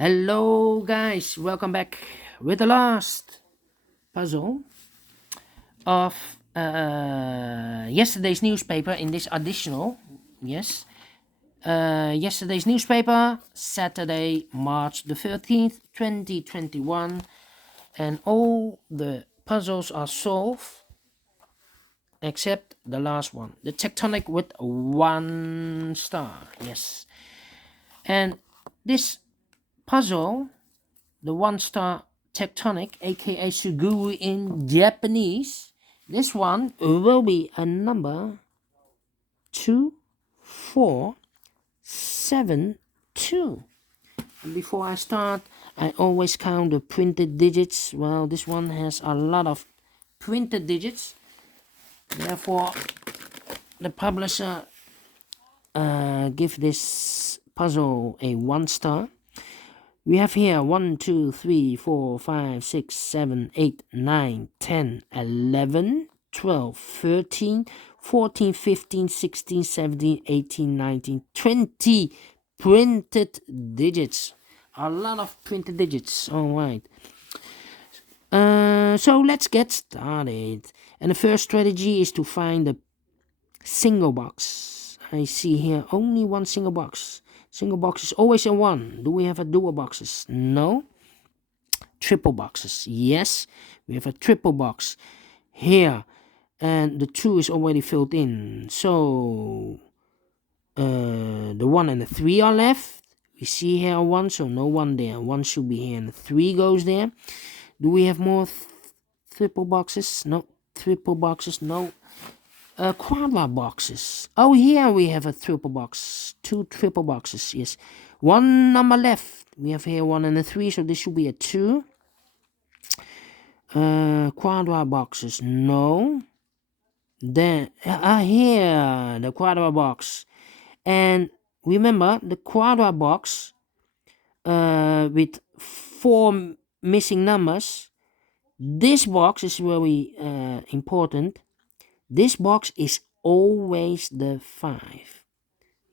Hello guys, welcome back with the last puzzle of yesterday's newspaper in this additional. Yes, yesterday's newspaper, Saturday, March the 13th, 2021, and all the puzzles are solved except the last one, the Tectonic with 1 star. Yes, and this puzzle, the 1 star Tectonic, aka Suguru in Japanese. This one will be a number 2472. And before I start, I always count the printed digits. Well, this one has a lot of printed digits. Therefore, the publisher give this puzzle a 1 star. We have here 1, 2, 3, 4, 5, 6, 7, 8, 9, 10, 11, 12, 13, 14, 15, 16, 17, 18, 19, 20 printed digits. A lot of printed digits. Alright. So let's get started. And the first strategy is to find the single box. I see here only one single box. Single box is always a 1. Do we have a dual boxes? No. Triple boxes. Yes, we have a triple box here. And the 2 is already filled in. So the 1 and the 3 are left. We see here a 1, so no 1 there. 1 should be here and the 3 goes there. Do we have more triple boxes? No. Triple boxes? No. Quadra boxes. Oh, here we have a triple box. 2 triple boxes. Yes. 1 number left. We have here 1 and a 3, so this should be a 2. Quadra boxes. No. Then here the quadra box. And remember the quadra box with 4 missing numbers. This box is very important. This box is always the 5.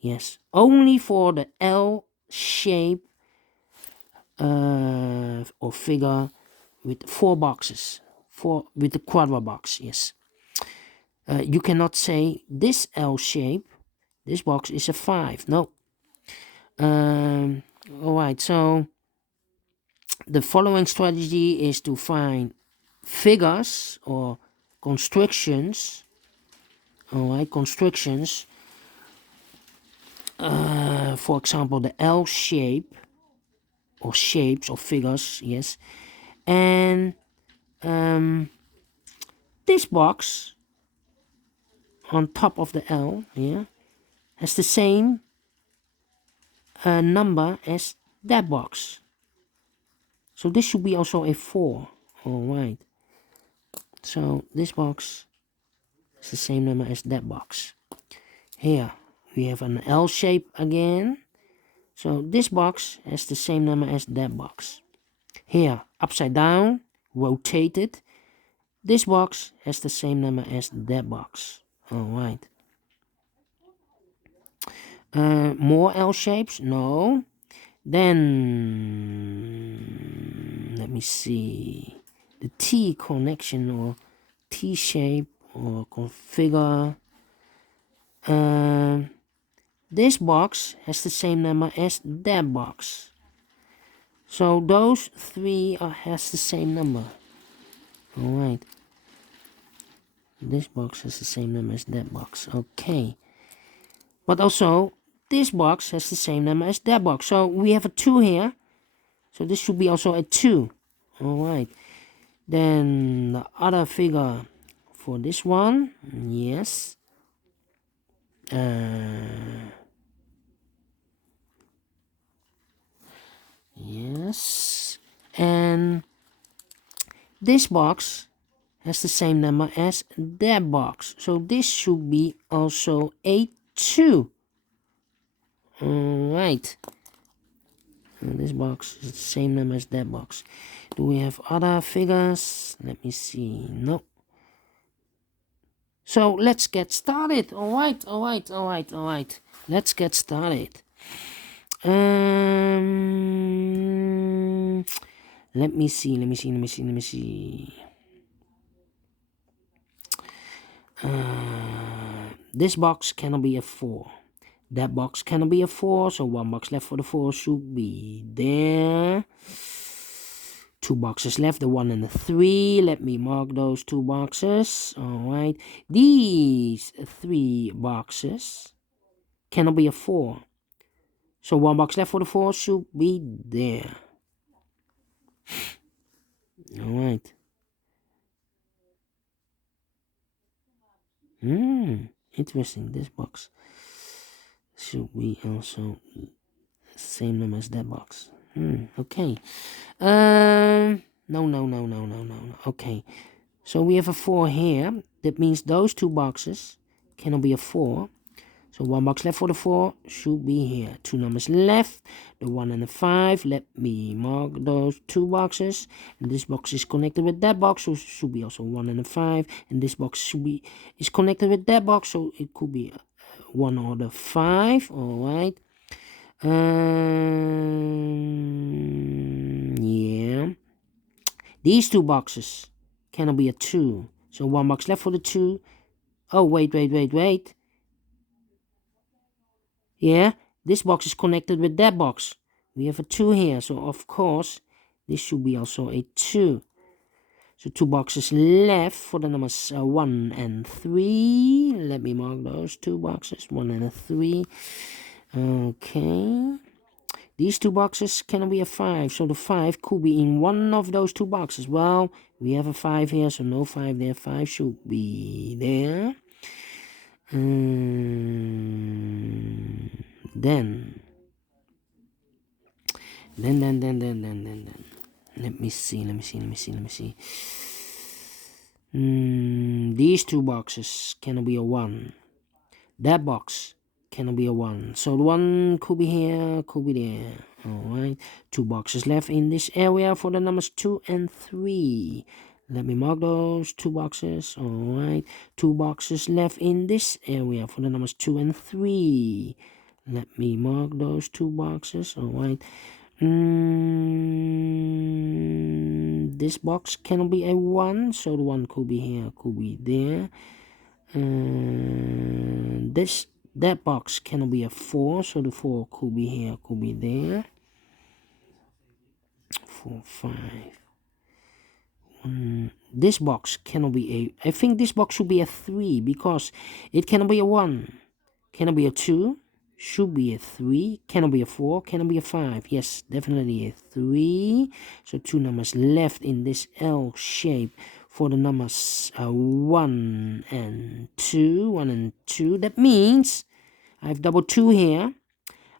Yes, only for the L shape or figure with 4 boxes. With the quadra box. Yes. You cannot say this L shape, this box is a 5. No. Alright, so the following strategy is to find figures or constrictions. Alright, constrictions. For example, the L shape or shapes or figures. Yes. And this box on top of the L, yeah, has the same number as that box. So this should be also a 4. Alright. So this box is the same number as that box. Here we have an L shape again. So this box has the same number as that box. Here, upside down, rotated. This box has the same number as that box. Alright. More L shapes? No. Then let me see. The T connection or T shape or configure. This box has the same number as that box. So those 3 has the same number. Alright. This box has the same number as that box. Okay. But also, this box has the same number as that box. So we have a 2 here. So this should be also a 2. Alright. Then the other figure for this one. Yes. Yes. And this box has the same number as that box. So this should be also a 2. Alright. And this box is the same number as that box. Do we have other figures? Let me see. No. So let's get started. Alright. Let's get started. Let me see. This box cannot be a 4. That box cannot be a 4, so 1 box left for the 4 should be there. 2 boxes left, the 1 and the 3. Let me mark those 2 boxes. Alright. These 3 boxes cannot be a 4. So 1 box left for the 4 should be there. Alright. Interesting. This box should be also same number as that box. Okay. No. Okay. So we have a 4 here. That means those 2 boxes cannot be a 4. So 1 box left for the 4 should be here. 2 numbers left, the 1 and the 5. Let me mark those 2 boxes. And this box is connected with that box, so it should be also 1 and a 5. And this box is connected with that box, so it could be 1 or the 5. Alright. Yeah. These 2 boxes cannot be a 2. So 1 box left for the 2. Oh, wait. Yeah, this box is connected with that box. We have a 2 here, so of course, this should be also a 2. So 2 boxes left for the numbers 1 and 3. Let me mark those 2 boxes, 1 and a 3. Okay. These 2 boxes cannot be a 5, so the 5 could be in one of those 2 boxes. Well, we have a 5 here, so no 5 there. 5 should be there. Then. Let me see. These 2 boxes cannot be a 1. That box cannot be a 1. So the 1 could be here, could be there. Alright. 2 boxes left in this area for the numbers 2 and 3. Let me mark those 2 boxes. Alright. 2 boxes left in this area for the numbers 2 and 3. Let me mark those 2 boxes. Alright. This box cannot be a 1, so the 1 could be here, could be there. That box cannot be a 4, so the 4 could be here, could be there. 4, 5. This box cannot be I think this box should be a 3 because it cannot be a 1, cannot be a 2, should be a 3, cannot be a 4, cannot be a 5. Yes, definitely a 3. So 2 numbers left in this L shape for the numbers 1 and 2. That means I have double 2 here.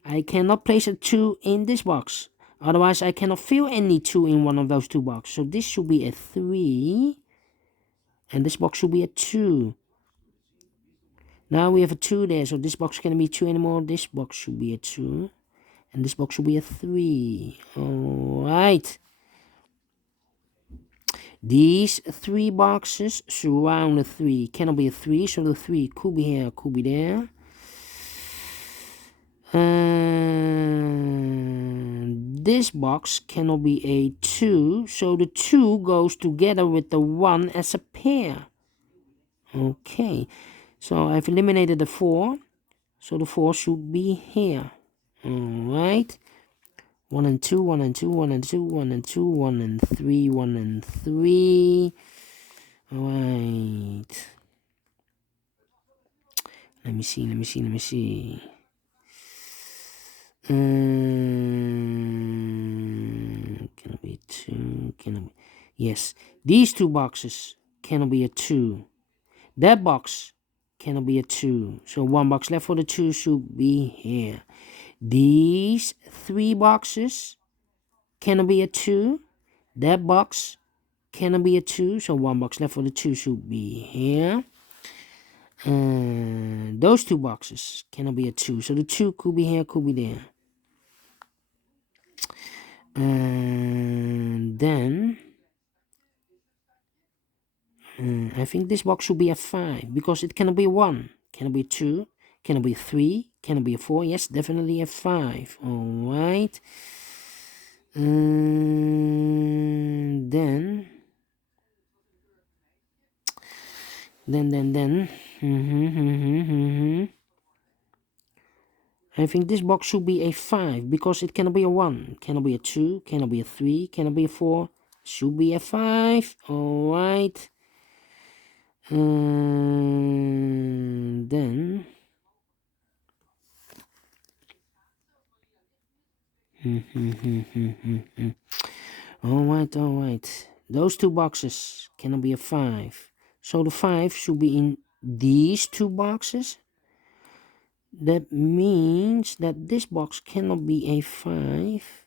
I cannot place a 2 in this box. Otherwise, I cannot fill any 2 in one of those 2 boxes. So this should be a 3. And this box should be a 2. Now we have a 2 there. So this box cannot be 2 anymore. This box should be a 2. And this box should be a 3. Alright. These 3 boxes surround the 3. Cannot be a 3. So the 3 could be here, could be there. This box cannot be a 2, so the 2 goes together with the 1 as a pair. Okay, so I've eliminated the 4, so the 4 should be here. Alright, 1 and 2, 1 and 2, 1 and 2, 1 and 2, 1 and 3, 1 and 3. Alright, let me see. Cannot be 2, cannot be. Yes, these 2 boxes cannot be a 2. That box cannot be a 2. So 1 box left for the 2 should be here. These 3 boxes cannot be a 2. That box cannot be a 2. So 1 box left for the 2 should be here. Those 2 boxes cannot be a 2. So the 2 could be here, could be there. And then I think this box should be a 5 because it cannot be a 1, cannot be a 2, cannot be a 3, cannot be a 4. Yes, definitely a 5. Alright. Then. I think this box should be a 5 because it cannot be a 1, cannot be a 2, cannot be a 3, cannot be a 4, should be a 5. Alright. Then alright. Those two boxes cannot be a 5. So the 5 should be in these two boxes. That means that this box cannot be a 5.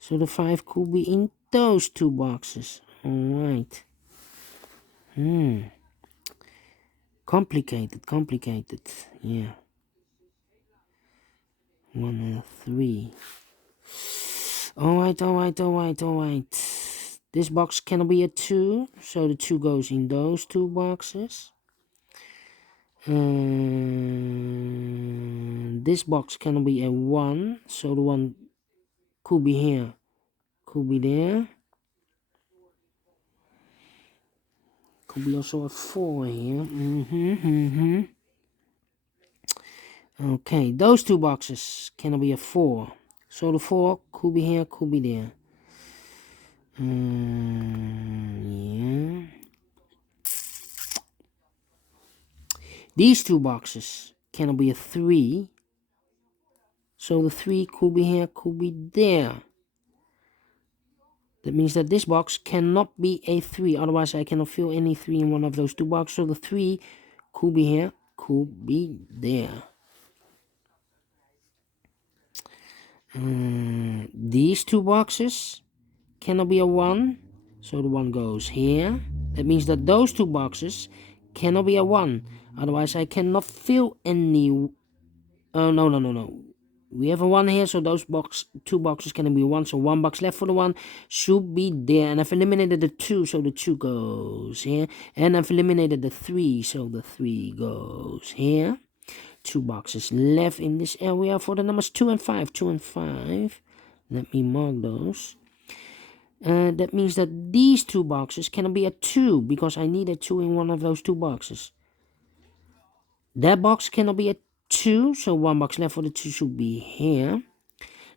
So the 5 could be in those two boxes. Alright. Complicated. Yeah. 1 and 3. Alright. This box cannot be a 2, so the 2 goes in those two boxes. This box cannot be a 1, so the 1 could be here, could be there. Could be also a 4 here. Okay, those two boxes cannot be a 4. So the 4 could be here, could be there. Yeah. These two boxes cannot be a 3. So the 3 could be here, could be there. That means that this box cannot be a 3. Otherwise, I cannot fill any 3 in one of those two boxes. So the 3 could be here, could be there. These two boxes cannot be a 1. So the 1 goes here. That means that those two boxes cannot be a 1. Otherwise, I cannot fill any... Oh, no. We have a 1 here, so those two boxes cannot be 1. So 1 box left for the 1 should be there. And I've eliminated the 2, so the 2 goes here. And I've eliminated the 3, so the 3 goes here. 2 boxes left in this area for the numbers 2 and 5. 2 and 5. Let me mark those. That means that these two boxes cannot be a 2 because I need a 2 in one of those two boxes. That box cannot be a 2, so 1 box left for the 2 should be here.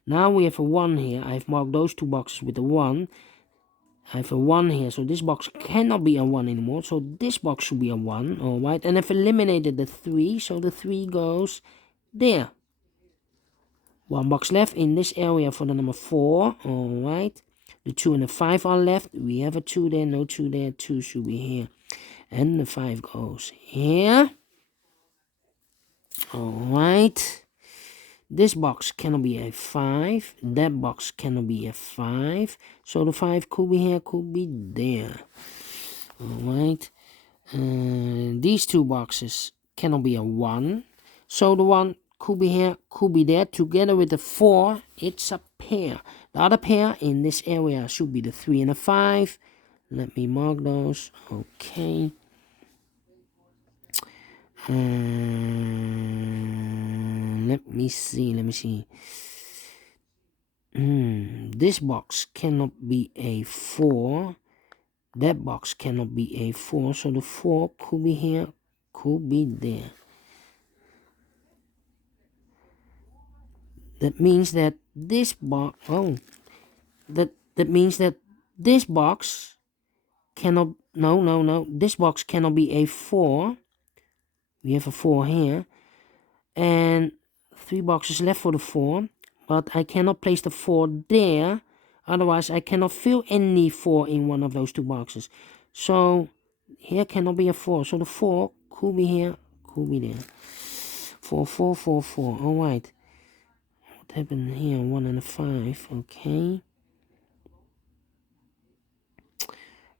Now we have a 1 here. I've marked those two boxes with a 1. I have a 1 here, so this box cannot be a 1 anymore. So this box should be a 1, alright. And I've eliminated the 3, so the 3 goes there. 1 box left in this area for the number 4, alright. The 2 and the 5 are left. We have a 2 there, no 2 there. 2 should be here. And the 5 goes here. Alright. This box cannot be a 5. That box cannot be a 5. So the 5 could be here, could be there. Alright. These two boxes cannot be a 1. So the 1 could be here, could be there. Together with the 4, it's a pair. The other pair in this area should be the 3 and the 5. Let me mark those. Okay. Let me see. This box cannot be a 4. That box cannot be a 4. So the 4 could be here, could be there. That means that this box... That means that this box cannot... No. This box cannot be a 4. We have a 4 here. And 3 boxes left for the 4. But I cannot place the 4 there. Otherwise, I cannot fill any 4 in one of those two boxes. So, here cannot be a 4. So the 4 could be here, could be there. 4. Alright. What happened here? 1 and a 5. Okay.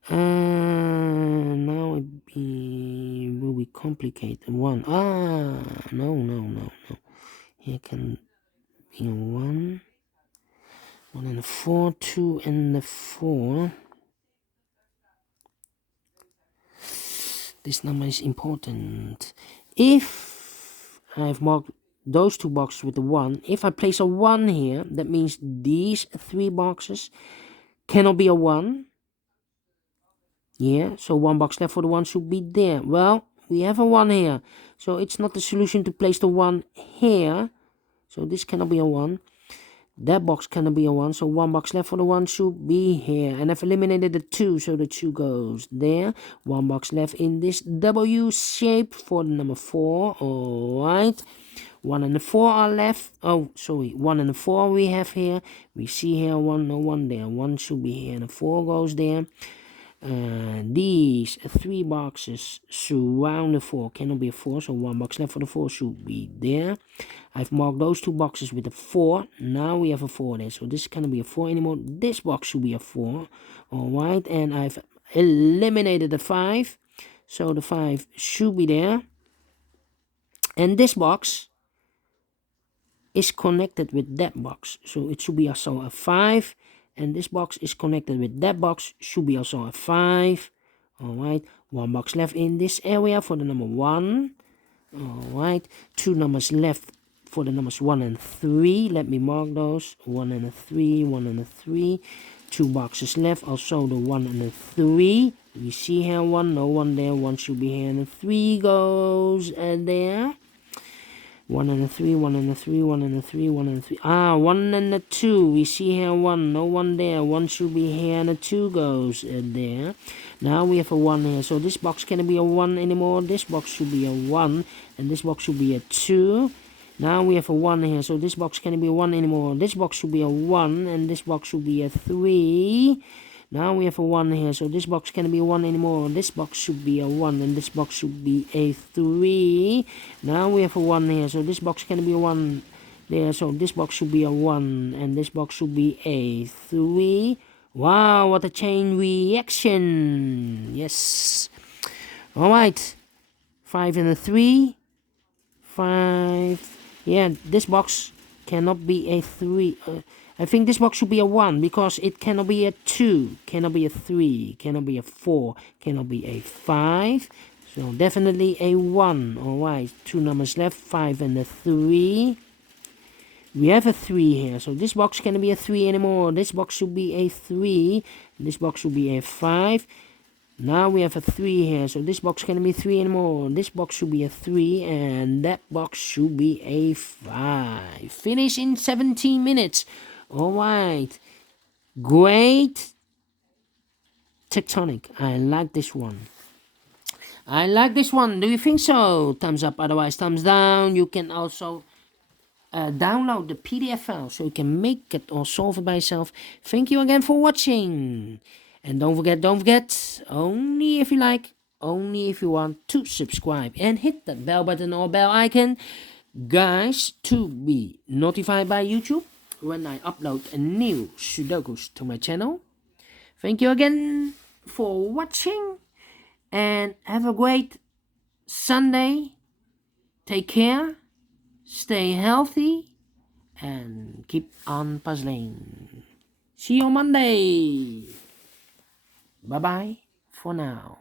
Now it will be complicated. 1. No. Here can be a 1. 1 and a 4. 2 and a 4. This number is important. If I've marked those two boxes with a 1, if I place a 1 here, that means these 3 boxes cannot be a 1. Yeah, so 1 box left for the 1 should be there. Well, we have a 1 here. So it's not the solution to place the 1 here. So this cannot be a 1. That box cannot be a 1. So 1 box left for the 1 should be here. And I've eliminated the 2. So the 2 goes there. 1 box left in this W shape for the number 4. Alright. 1 and the 4 are left. Oh, sorry. 1 and the 4 we have here. We see here 1, no 1 there. 1 should be here. And the 4 goes there. These 3 boxes surround the 4. Cannot be a 4, so 1 box left for the 4 should be there. I've marked those 2 boxes with a 4. Now we have a 4 there, so this cannot be a 4 anymore. This box should be a 4. Alright, and I've eliminated the 5, so the 5 should be there. And this box is connected with that box, so it should be also a 5. And this box is connected with that box, should be also a 5. Alright, 1 box left in this area for the number 1. Alright, 2 numbers left for the numbers 1 and 3. Let me mark those. 1 and a 3, 1 and a 3. 2 boxes left, also the 1 and a 3. We see here 1, no 1 there. 1 should be here, and a 3 goes there. 1 and a 3, 1 and a 3, 1 and a 3, 1 and a 3. 1 and a 2. We see here 1, no 1 there. 1 should be here, and a 2 goes there. Now we have a 1 here. So this box cannot be a 1 anymore. This box should be a 1, and this box should be a 2. Now we have a 1 here. So this box cannot be a 1 anymore. This box should be a 1, and this box should be a 3. Now we have a 1 here, so this box can't be a 1 anymore. This box should be a 1, and this box should be a 3. Now we have a 1 here, so this box can't be a 1 there, so this box should be a 1, and this box should be a 3. Wow, what a chain reaction! Yes. Alright. 5 and a 3. 5. Yeah, this box cannot be a 3. I think this box should be a 1 because it cannot be a 2, cannot be a 3, cannot be a 4, cannot be a 5. So definitely a 1. Alright, 2 numbers left, 5 and a 3. We have a 3 here, so this box cannot be a 3 anymore. This box should be a 3, this box should be a 5. Now we have a 3 here, so this box cannot be 3 anymore. This box should be a 3, and that box should be a 5. Finish in 17 minutes. Alright, great Tectonic. I like this one. I like this one. Do you think so? Thumbs up, otherwise thumbs down. You can also download the PDF file so you can make it or solve it by yourself. Thank you again for watching. And don't forget, only if you like, only if you want to subscribe and hit that bell button or bell icon, guys, to be notified by YouTube when I upload a new Sudokus to my channel. Thank you again for watching and have a great Sunday. Take care, stay healthy, and keep on puzzling. See you on Monday. Bye bye for now.